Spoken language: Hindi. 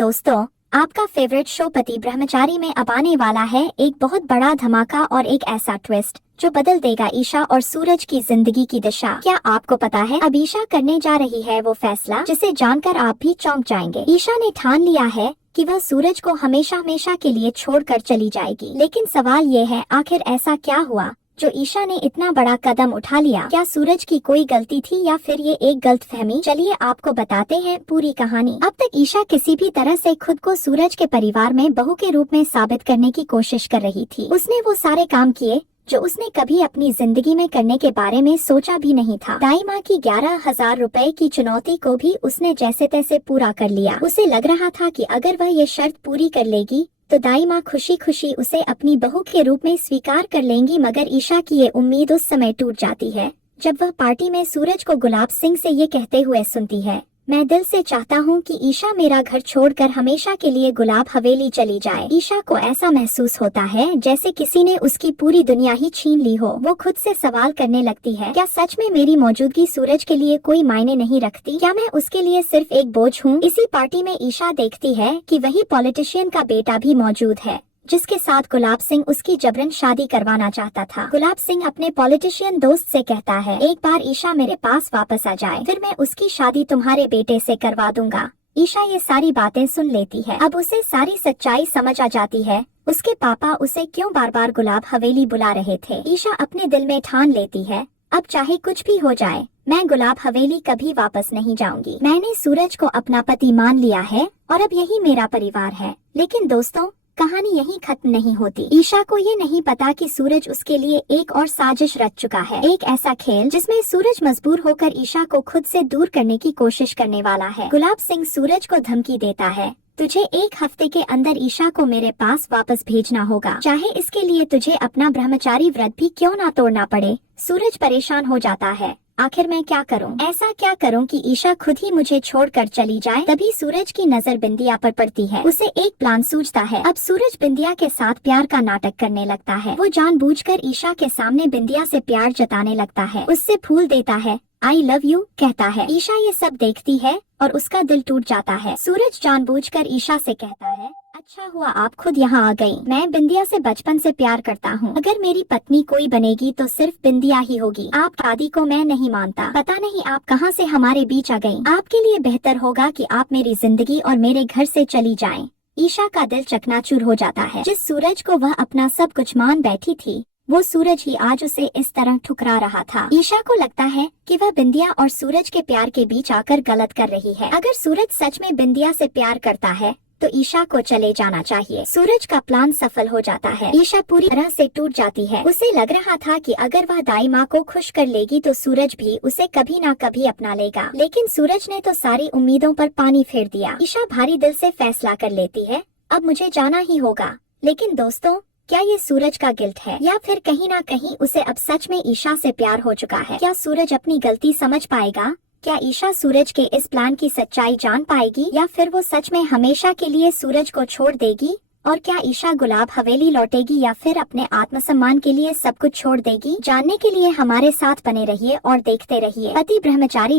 दोस्तों, आपका फेवरेट शो पति ब्रह्मचारी में अब आने वाला है एक बहुत बड़ा धमाका और एक ऐसा ट्विस्ट जो बदल देगा ईशा और सूरज की जिंदगी की दिशा। क्या आपको पता है अब ईशा करने जा रही है वो फैसला जिसे जानकर आप भी चौंक जाएंगे। ईशा ने ठान लिया है कि वह सूरज को हमेशा हमेशा के लिए छोड़कर चली जाएगी। लेकिन सवाल ये है, आखिर ऐसा क्या हुआ जो ईशा ने इतना बड़ा कदम उठा लिया? क्या सूरज की कोई गलती थी या फिर ये एक गलतफहमी? चलिए आपको बताते हैं पूरी कहानी। अब तक ईशा किसी भी तरह से खुद को सूरज के परिवार में बहू के रूप में साबित करने की कोशिश कर रही थी। उसने वो सारे काम किए जो उसने कभी अपनी जिंदगी में करने के बारे में सोचा भी नहीं था। दाई माँ की 11,000 रुपए की चुनौती को भी उसने जैसे तैसे पूरा कर लिया। उसे लग रहा था कि अगर वह ये शर्त पूरी कर लेगी तो दाई माँ खुशी खुशी उसे अपनी बहू के रूप में स्वीकार कर लेंगी। मगर ईशा की ये उम्मीद उस समय टूट जाती है जब वह पार्टी में सूरज को गुलाब सिंह से ये कहते हुए सुनती है, मैं दिल से चाहता हूँ कि ईशा मेरा घर छोड़कर हमेशा के लिए गुलाब हवेली चली जाए। ईशा को ऐसा महसूस होता है जैसे किसी ने उसकी पूरी दुनिया ही छीन ली हो। वो खुद से सवाल करने लगती है, क्या सच में मेरी मौजूदगी सूरज के लिए कोई मायने नहीं रखती? क्या मैं उसके लिए सिर्फ एक बोझ हूँ? इसी पार्टी में ईशा देखती है कि वही पॉलिटिशियन का बेटा भी मौजूद है जिसके साथ गुलाब सिंह उसकी जबरन शादी करवाना चाहता था। गुलाब सिंह अपने पॉलिटिशियन दोस्त से कहता है, एक बार ईशा मेरे पास वापस आ जाए फिर मैं उसकी शादी तुम्हारे बेटे से करवा दूंगा। ईशा ये सारी बातें सुन लेती है। अब उसे सारी सच्चाई समझ आ जाती है। उसके पापा उसे क्यों बार बार गुलाब हवेली बुला रहे थे। ईशा अपने दिल में ठान लेती है, अब चाहे कुछ भी हो जाए मैं गुलाब हवेली कभी वापस नहीं जाऊंगी। मैंने सूरज को अपना पति मान लिया है और अब यही मेरा परिवार है। लेकिन दोस्तों, कहानी यहीं खत्म नहीं होती। ईशा को ये नहीं पता कि सूरज उसके लिए एक और साजिश रच चुका है। एक ऐसा खेल जिसमें सूरज मजबूर होकर ईशा को खुद से दूर करने की कोशिश करने वाला है। गुलाब सिंह सूरज को धमकी देता है, तुझे 1 हफ्ते के अंदर ईशा को मेरे पास वापस भेजना होगा, चाहे इसके लिए तुझे अपना ब्रह्मचारी व्रत भी क्यों ना तोड़ना पड़े। सूरज परेशान हो जाता है, आखिर मैं क्या करूं? ऐसा क्या करूं कि ईशा खुद ही मुझे छोड़कर चली जाए? तभी सूरज की नजर बिंदिया पर पड़ती है। उसे एक प्लान सूझता है। अब सूरज बिंदिया के साथ प्यार का नाटक करने लगता है। वो जानबूझकर ईशा के सामने बिंदिया से प्यार जताने लगता है, उससे फूल देता है, आई लव यू कहता है। ईशा ये सब देखती है और उसका दिल टूट जाता है। सूरज जानबूझकर ईशा से कहता है, अच्छा हुआ आप खुद यहाँ आ गई। मैं बिंदिया से बचपन से प्यार करता हूँ। अगर मेरी पत्नी कोई बनेगी तो सिर्फ बिंदिया ही होगी। आप दादी को मैं नहीं मानता। पता नहीं आप कहाँ से हमारे बीच आ गई। आपके लिए बेहतर होगा कि आप मेरी जिंदगी और मेरे घर से चली जाएं। ईशा का दिल चकनाचूर हो जाता है। जिस सूरज को वह अपना सब कुछ मान बैठी थी वो सूरज ही आज उसे इस तरह ठुकरा रहा था। ईशा को लगता है कि वह बिंदिया और सूरज के प्यार के बीच आकर गलत कर रही है। अगर सूरज सच में बिंदिया से प्यार करता है तो ईशा को चले जाना चाहिए। सूरज का प्लान सफल हो जाता है। ईशा पूरी तरह से टूट जाती है। उसे लग रहा था कि अगर वह दाई माँ को खुश कर लेगी तो सूरज भी उसे कभी ना कभी अपना लेगा। लेकिन सूरज ने तो सारी उम्मीदों पर पानी फेर दिया। ईशा भारी दिल से फैसला कर लेती है, अब मुझे जाना ही होगा। लेकिन दोस्तों, क्या ये सूरज का गिल्ट है या फिर कहीं ना कहीं उसे अब सच में ईशा से प्यार हो चुका है? क्या सूरज अपनी गलती समझ पाएगा? क्या ईशा सूरज के इस प्लान की सच्चाई जान पाएगी या फिर वो सच में हमेशा के लिए सूरज को छोड़ देगी? और क्या ईशा गुलाब हवेली लौटेगी या फिर अपने आत्मसम्मान के लिए सब कुछ छोड़ देगी? जानने के लिए हमारे साथ बने रहिए और देखते रहिए पति ब्रह्मचारी।